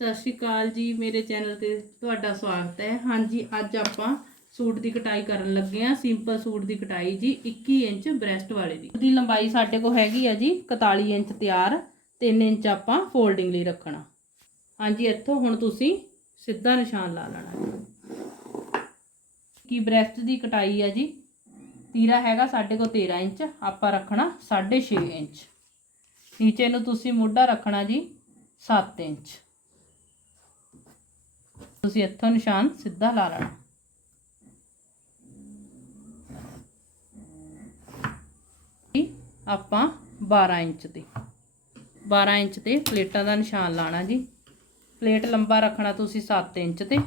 ਸਤਿ ਸ਼੍ਰੀ ਅਕਾਲ ਜੀ, ਮੇਰੇ ਚੈਨਲ ਤੇ ਤੁਹਾਡਾ ਸਵਾਗਤ ਹੈ। ਹਾਂਜੀ, ਅੱਜ ਆਪਾਂ ਸੂਟ ਦੀ ਕਟਾਈ ਕਰਨ ਲੱਗੇ ਆ ਸਿੰਪਲ ਸੂਟ ਦੀ ਕਟਾਈ ਜੀ 21 ਇੰਚ ਬ੍ਰੈਸਟ ਵਾਲੇ ਦੀ। ਉਹਦੀ ਲੰਬਾਈ ਸਾਡੇ ਕੋਲ ਹੈਗੀ ਆ ਜੀ 41 ਇੰਚ ਤਿਆਰ 3 ਇੰਚ ਆਪਾਂ ਫੋਲਡਿੰਗ ਲਈ ਰੱਖਣਾ। ਹਾਂਜੀ, ਇੱਥੋਂ ਹੁਣ ਤੁਸੀਂ ਸਿੱਧਾ ਨਿਸ਼ਾਨ ਲਾ ਲੈਣਾ ਕੀ ਬ੍ਰੈਸਟ ਦੀ ਕਟਾਈ ਆ ਜੀ, ਤੀਰਾ ਹੈਗਾ ਸਾਡੇ ਕੋਲ 13 ਇੰਚ, ਆਪਾਂ ਰੱਖਣਾ 6.5 ਇੰਚ। ਨੀਚੇ ਨੂੰ ਤੁਸੀਂ ਮੋਢਾ ਰੱਖਣਾ ਜੀ 7 ਇੰਚ। ਤੁਸੀਂ ਇੱਥੋਂ ਨਿਸ਼ਾਨ ਸਿੱਧਾ ਲਾ ਲੈਣਾ। ਆਪਾਂ 12 ਇੰਚ ਤੇ 12 ਇੰਚ ਤੇ ਪਲੇਟਾਂ ਦਾ ਨਿਸ਼ਾਨ ਲਾਣਾ ਜੀ। ਪਲੇਟ ਲੰਬਾ ਰੱਖਣਾ ਤੁਸੀਂ 7 ਇੰਚ ਤੇ।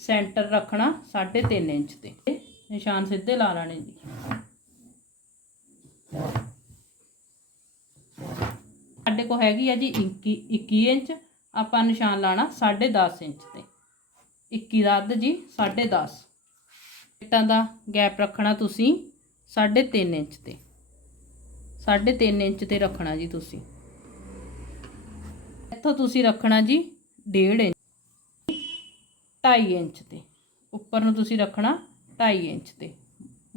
ਸੈਂਟਰ ਰੱਖਣਾ 3.5 ਇੰਚ ਤੇ। ਨਿਸ਼ਾਨ ਸਿੱਧੇ ਲਾ ਲੈਣੇ ਜੀ। ਸਾਡੇ ਕੋ ਹੈਗੀ ਆ ਜੀ 21 21 ਇੰਚ। ਆਪਾਂ ਨਿਸ਼ਾਨ ਲਾਣਾ 10.5 ਇੰਚ ਤੇ। 21 ਦਾ ਅੱਧ ਜੀ 10.5 ਪਲੇਟਾਂ ਦਾ ਗੈਪ ਰੱਖਣਾ ਤੁਸੀਂ 3.5 ਇੰਚ ਤੇ। 3.5 ਇੰਚ ਤੇ ਰੱਖਣਾ ਜੀ ਤੁਸੀਂ। ਇੱਥੋਂ ਤੁਸੀਂ ਰੱਖਣਾ ਜੀ 1.5 ਇੰਚ 2.5 ਇੰਚ ਤੇ। ਉੱਪਰ ਨੂੰ ਤੁਸੀਂ ਰੱਖਣਾ 2.5 ਇੰਚ ਤੇ।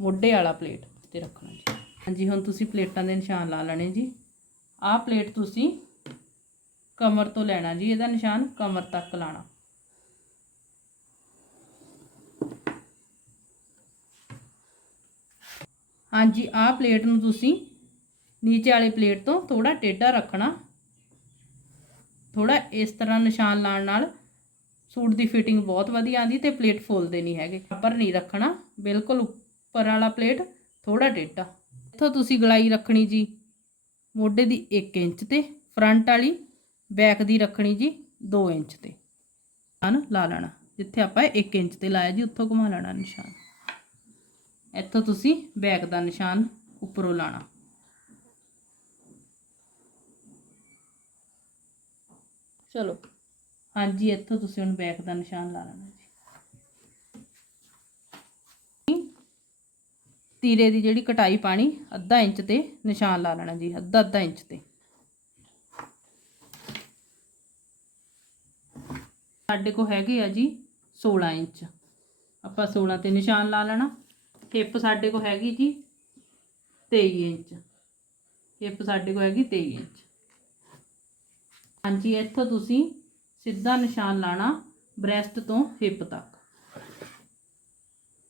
ਮੋਢੇ ਵਾਲਾ ਪਲੇਟ ਤੇ ਰੱਖਣਾ ਜੀ। ਹਾਂਜੀ, ਹੁਣ ਤੁਸੀਂ ਪਲੇਟਾਂ ਦੇ ਨਿਸ਼ਾਨ ਲਾ ਲੈਣੇ ਜੀ। ਆਹ ਪਲੇਟ ਤੁਸੀਂ ਕਮਰ ਤੋਂ ਲੈਣਾ ਜੀ, ਇਹਦਾ ਨਿਸ਼ਾਨ ਕਮਰ ਤੱਕ ਲਾਣਾ। ਹਾਂਜੀ, ਆਹ ਪਲੇਟ ਨੂੰ ਤੁਸੀਂ ਨੀਚੇ ਵਾਲੀ ਪਲੇਟ ਤੋਂ ਥੋੜਾ ਟੇਢਾ ਰੱਖਣਾ। ਥੋੜਾ ਇਸ ਤਰ੍ਹਾਂ ਨਿਸ਼ਾਨ ਲਾਉਣ ਨਾਲ ਸੂਟ ਦੀ ਫਿਟਿੰਗ ਬਹੁਤ ਵਧੀਆ ਆਂਦੀ ਤੇ ਪਲੇਟ ਫੁੱਲਦੇ ਨਹੀਂ ਹੈਗੇ। ਉੱਪਰ ਨਹੀਂ ਰੱਖਣਾ, ਬਿਲਕੁਲ ਉੱਪਰ ਵਾਲਾ ਪਲੇਟ ਥੋੜਾ ਟੇਢਾ। ਇੱਥੋਂ ਤੁਸੀਂ ਗਲਾਈ ਰੱਖਣੀ ਜੀ, ਮੋਢੇ ਦੀ 1 ਇੰਚ ਤੇ ਫਰੰਟ ਵਾਲੀ ਬੈਕ ਦੀ ਰੱਖਣੀ ਜੀ 2 ਇੰਚ ਤੇ। ਹਨ ਲਾ ਲੈਣਾ, ਜਿੱਥੇ ਆਪਾਂ 1 ਇੰਚ ਤੇ ਲਾਇਆ ਜੀ, ਉੱਥੋਂ ਘੁਮਾ ਲੈਣਾ ਨਿਸ਼ਾਨ। ਇੱਥੋਂ ਤੁਸੀਂ ਬੈਕ ਦਾ ਨਿਸ਼ਾਨ ਉੱਪਰੋਂ ਲਾਣਾ। ਚਲੋ, ਹਾਂਜੀ, ਇੱਥੋਂ ਤੁਸੀਂ ਹੁਣ ਬੈਕ ਦਾ ਨਿਸ਼ਾਨ ਲਾ ਲੈਣਾ ਜੀ। ਤੀਰੇ ਦੀ ਜਿਹੜੀ ਕਟਾਈ ਪਾਣੀ, ਅੱਧਾ ਇੰਚ ਤੇ ਨਿਸ਼ਾਨ ਲਾ ਲੈਣਾ ਜੀ, ਅੱਧਾ ਅੱਧਾ ਇੰਚ ਤੇ। ਸਾਡੇ ਕੋ ਹੈਗੇ ਆ ਜੀ 16 ਇੰਚ। ਆਪਾਂ 16 ਤੇ ਨਿਸ਼ਾਨ ਲਾ ਲੈਣਾ। ਹਿੱਪ ਸਾਡੇ ਕੋਲ ਹੈਗੀ ਜੀ 23 ਇੰਚ। ਹਿੱਪ ਸਾਡੇ ਕੋਲ ਹੈਗੀ 23 ਇੰਚ। ਹਾਂਜੀ, ਇੱਥੋਂ ਤੁਸੀਂ ਸਿੱਧਾ ਨਿਸ਼ਾਨ ਲਾਣਾ ਬ੍ਰੈਸਟ ਤੋਂ ਹਿੱਪ ਤੱਕ।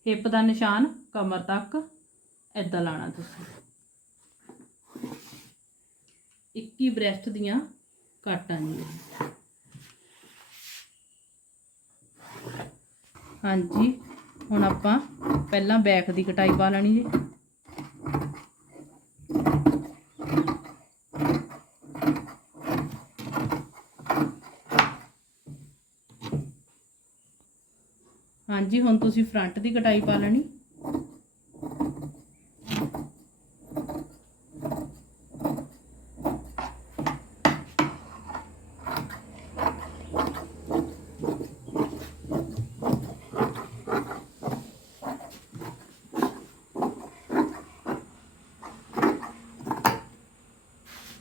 ਹਿੱਪ ਦਾ ਨਿਸ਼ਾਨ ਕਮਰ ਤੱਕ ਐਦਾਂ ਲਾਣਾ ਤੁਸੀਂ। 21 ਬ੍ਰੈਸਟ ਦੀਆਂ ਕਾਟਾਂ ਜੀ। ਹਾਂਜੀ। ਹੁਣ ਆਪਾਂ ਪਹਿਲਾਂ ਬੈਕ ਦੀ ਕਟਾਈ ਪਾ ਲੈਣੀ ਜੀ। ਹਾਂਜੀ, ਹੁਣ ਤੁਸੀਂ ਫਰੰਟ ਦੀ ਕਟਾਈ ਪਾ ਲੈਣੀ।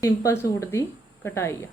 ਸਿੰਪਲ ਸੂਟ ਦੀ ਕਟਾਈ ਆ।